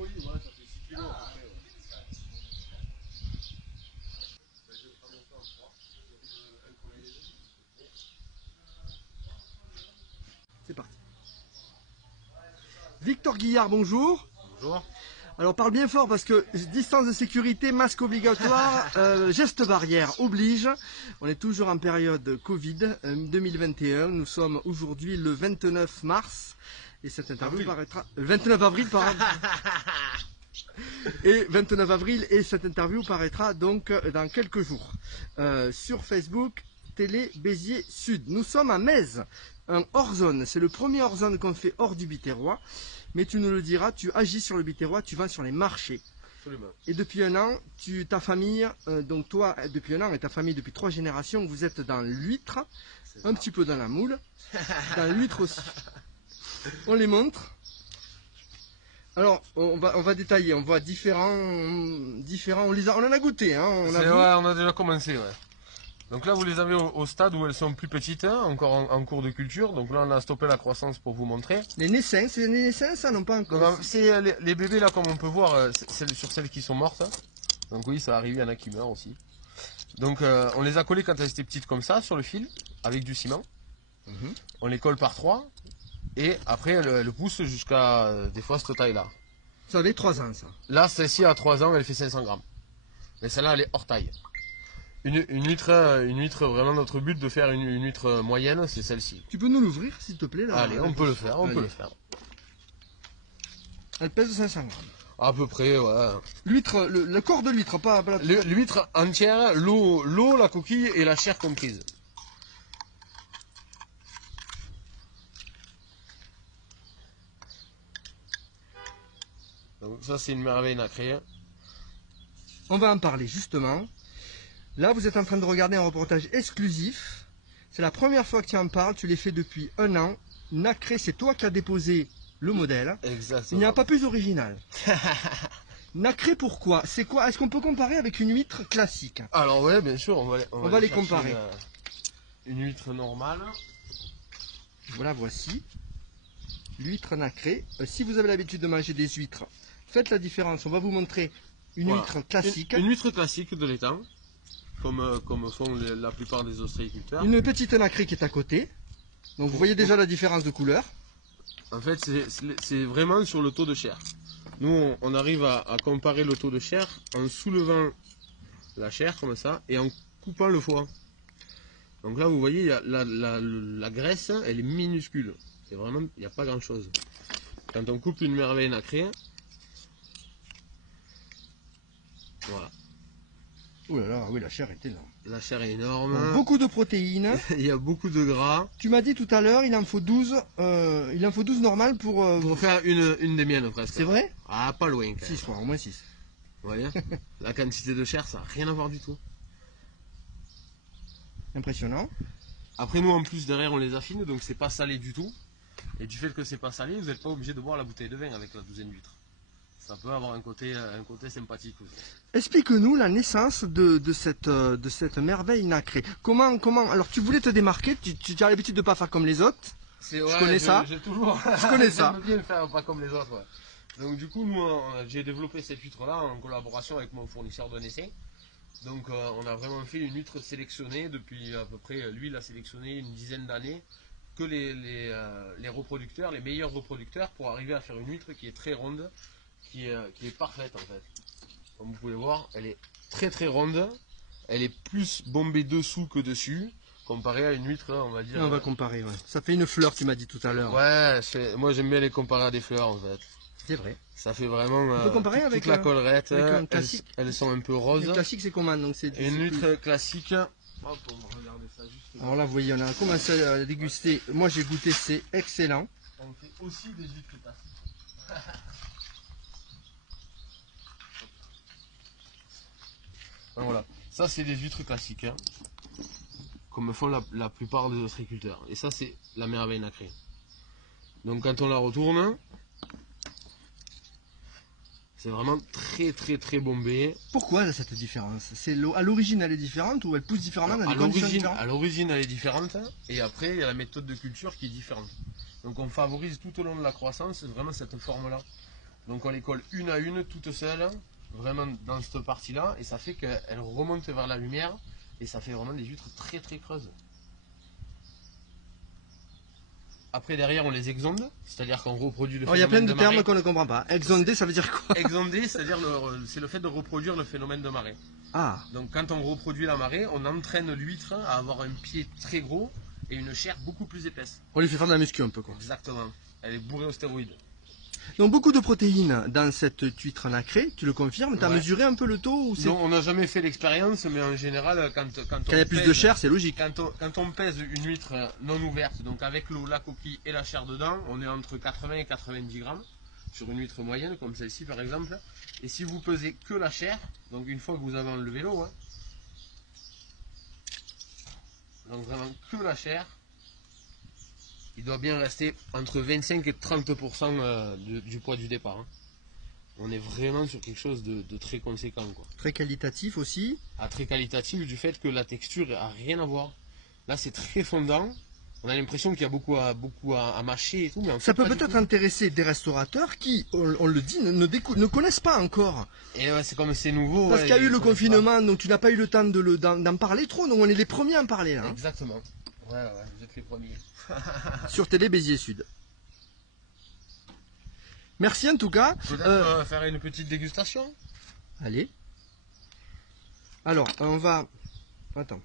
colis, ouais, ça fait 6 kilos à peu près. Ouais. C'est parti. Victor Guillard, bonjour. Bonjour. Alors parle bien fort parce que distance de sécurité, masque obligatoire, geste barrière oblige. On est toujours en période Covid 2021. Nous sommes aujourd'hui le 29 mars et cette interview paraîtra 29 avril et 29 avril et cette interview paraîtra donc dans quelques jours sur Facebook Télé Béziers Sud. Nous sommes à Metz, un hors-zone. C'est le premier hors-zone qu'on fait hors du Biterrois. Mais tu nous le diras, tu agis sur le Biterrois, tu vas sur les marchés. Absolument. Et depuis un an, ta famille, donc toi depuis un an et ta famille depuis 3 générations, vous êtes dans l'huître, un petit peu dans la moule, dans l'huître aussi. On les montre. Alors, on va détailler, on voit différents, on en a goûté. Hein, on a déjà commencé, ouais. Donc là, vous les avez au stade où elles sont plus petites, hein, encore en cours de culture. Donc là, on a stoppé la croissance pour vous montrer. Les naissances, c'est les naissances, ça non pas encore. C'est les bébés là, comme on peut voir, sur celles qui sont mortes. Donc oui, ça arrive, il y en a qui meurent aussi. Donc on les a collées quand elles étaient petites comme ça, sur le fil, avec du ciment. On les colle par 3. Et après, elles poussent jusqu'à des fois cette taille-là. Ça avait 3 ans, ça. Là, celle-ci a 3 ans, elle fait 500 grammes. Mais celle-là, elle est hors taille. Une huître, vraiment notre but de faire une huître moyenne, c'est celle-ci. Tu peux nous l'ouvrir s'il te plaît là. Allez, on peut le faire, Elle pèse 500 grammes. À peu près, ouais. L'huître, le corps de l'huître, pas la... L'huître entière, l'eau, la coquille et la chair comprise. Donc ça, c'est une merveille nacrée. On va en parler justement. Là, vous êtes en train de regarder un reportage exclusif. C'est la première fois que tu en parles. Tu l'as fait depuis un an. Nacré, c'est toi qui as déposé le modèle. Exactement. Il n'y a pas plus original. Nacré, pourquoi? C'est quoi? Est-ce qu'on peut comparer avec une huître classique? Alors ouais, bien sûr, on va les comparer. Une huître normale. Voilà, voici l'huître nacrée. Si vous avez l'habitude de manger des huîtres, faites la différence. On va vous montrer une huître classique. Une huître classique de l'étang. Comme font la plupart des ostréiculteurs. Une petite nacrée qui est à côté. Donc vous voyez déjà la différence de couleur. En fait, c'est vraiment sur le taux de chair. Nous, on arrive à comparer le taux de chair en soulevant la chair comme ça et en coupant le foie. Donc là, vous voyez, la graisse, elle est minuscule. C'est vraiment, il n'y a pas grand chose. Quand on coupe une merveille nacrée, voilà. Ouh là là, oui, la chair est énorme. La chair est énorme. Donc, beaucoup de protéines. Il y a beaucoup de gras. Tu m'as dit tout à l'heure, il en faut 12 normales pour faire une des miennes presque. C'est vrai? Ah, pas loin. 6 fois, au moins 6. Vous voyez. La quantité de chair, ça n'a rien à voir du tout. Impressionnant. Après, nous, en plus, derrière, on les affine, donc c'est pas salé du tout. Et du fait que c'est pas salé, vous n'êtes pas obligé de boire la bouteille de vin avec la douzaine d'huîtres. Ça peut avoir un côté sympathique aussi. Explique-nous la naissance de cette merveille nacrée. Comment, alors tu voulais te démarquer, tu as l'habitude de pas faire comme les autres. Je connais ça. J'ai toujours. Je connais ça. J'aime bien le faire pas comme les autres. Ouais. Donc du coup, nous, j'ai développé cette huître-là en collaboration avec mon fournisseur de Nessé. Donc on a vraiment fait une huître sélectionnée depuis à peu près, lui il a sélectionné une dizaine d'années, que les reproducteurs, les meilleurs reproducteurs pour arriver à faire une huître qui est très ronde, qui est parfaite en fait. Comme vous pouvez voir, elle est très très ronde, elle est plus bombée dessous que dessus, comparée à une huître, on va dire. On va comparer, ouais. Ça fait une fleur, tu m'as dit tout à l'heure. Ouais, moi j'aime bien les comparer à des fleurs en fait. C'est vrai. Ça fait vraiment on peut comparer avec toute la collerette, elles sont un peu roses. Une classique c'est comment donc c'est une huître classique. Hop, on va regarder ça juste. Alors là vous voyez, on a commencé à déguster. Moi j'ai goûté, c'est excellent. On fait aussi des huîtres classiques. Voilà, ça c'est des huîtres classiques, hein, comme font la plupart des ostréiculteurs. Et ça c'est la merveille nacrée. Donc quand on la retourne, c'est vraiment très très très bombé. Pourquoi cette différence? C'est à l'origine elle est différente ou elle pousse différemment dans des conditions différentes? À l'origine elle est différente et après il y a la méthode de culture qui est différente. Donc on favorise tout au long de la croissance vraiment cette forme là. Donc on les colle une à une, toutes seules, vraiment dans cette partie-là, et ça fait qu'elles remontent vers la lumière, et ça fait vraiment des huîtres très très creuses. Après derrière on les exonde, c'est-à-dire qu'on reproduit le phénomène. Il y a plein de termes marée. qu'on ne comprend pas. Exonder, ça veut dire quoi? Exonder, c'est-à-dire c'est le fait de reproduire le phénomène de marée. Ah, Donc quand on reproduit la marée, on entraîne l'huître à avoir un pied très gros et une chair beaucoup plus épaisse. on lui fait faire de la muscu un peu quoi. Exactement. Elle est bourrée aux stéroïdes. Donc beaucoup de protéines dans cette huître nacrée, tu le confirmes? Tu as Ouais. mesuré un peu le taux ou Non, on n'a jamais fait l'expérience, mais en général, quand il y a plus de chair, c'est logique. Quand on pèse une huître non ouverte, donc avec l'eau, la coquille et la chair dedans, on est entre 80 et 90 grammes sur une huître moyenne, comme celle-ci par exemple. Et si vous pesez que la chair, donc une fois que vous avez enlevé l'eau, hein, donc vraiment que la chair, il doit bien rester entre 25 et 30% du poids du départ. Hein. On est vraiment sur quelque chose de très conséquent, quoi. Très qualitatif aussi. Très qualitatif du fait que la texture a rien à voir. Là c'est très fondant. On a l'impression qu'il y a beaucoup à mâcher et tout, mais en Ça fait, peut pas du peut-être tout. intéresser des restaurateurs qui, on le dit, ne connaissent pas encore. Et ouais, c'est comme c'est nouveau. Parce ouais, qu'il y a eu ils le connaissent confinement, donc tu n'as pas eu le temps d'en parler trop, donc on est les premiers à en parler là. pas. Hein. Exactement. Ouais, vous êtes les premiers. Sur Télé Béziers Sud. Merci en tout cas. Peut-être faire une petite dégustation. Allez. Alors, on va... Attends.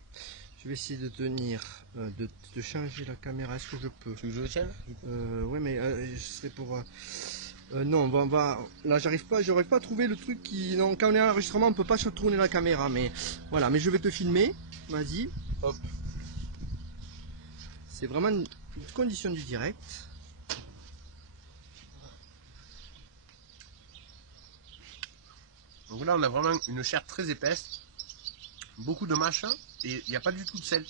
Je vais essayer de tenir, de changer la caméra. Est-ce que je peux? Tu veux que je le tienne du coup Ouais, mais ce serait pour... non, là, j'arrive pas à trouver le truc qui... Non, quand on est en enregistrement, on peut pas tourner la caméra, mais... Voilà, mais je vais te filmer. Vas-y. Hop. C'est vraiment une condition du direct. Donc là, on a vraiment une chair très épaisse, beaucoup de mâche et il n'y a pas du tout de sel.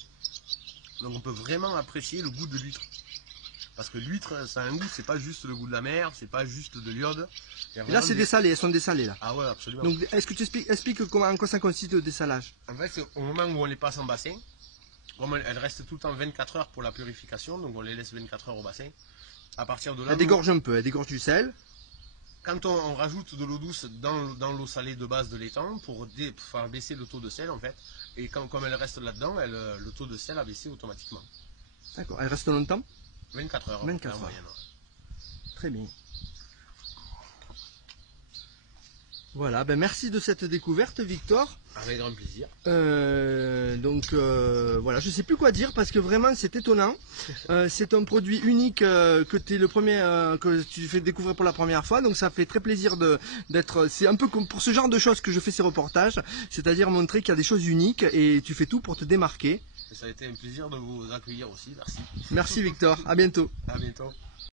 Donc on peut vraiment apprécier le goût de l'huître. Parce que l'huître, ça a un goût, c'est pas juste le goût de la mer, c'est pas juste de l'iode. Il y a Et là, vraiment c'est dessalé, elles sont dessalées là. Ah ouais, absolument. Donc, est-ce que tu expliques en quoi ça consiste le dessalage? En fait, c'est au moment où on les passe en bassin, comme elles restent tout le temps 24 heures pour la purification, donc on les laisse 24 heures au bassin. À partir de là, Elle dégorge un peu, elle dégorge du sel. quand on rajoute de l'eau douce dans l'eau salée de base de l'étang pour faire baisser le taux de sel en fait, et comme elle reste là-dedans, le taux de sel a baissé automatiquement. D'accord, elle reste longtemps? 24 heures 24 en heures. moyenne. Ouais. Très bien. Voilà, ben merci de cette découverte, Victor. Avec grand plaisir. Voilà, je sais plus quoi dire parce que vraiment c'est étonnant. C'est un produit unique que tu es le premier que tu fais découvrir pour la première fois, donc ça fait très plaisir d'être. C'est un peu comme pour ce genre de choses que je fais ces reportages, c'est-à-dire montrer qu'il y a des choses uniques et tu fais tout pour te démarquer. Et ça a été un plaisir de vous accueillir aussi, merci. Merci Victor, à bientôt. À bientôt.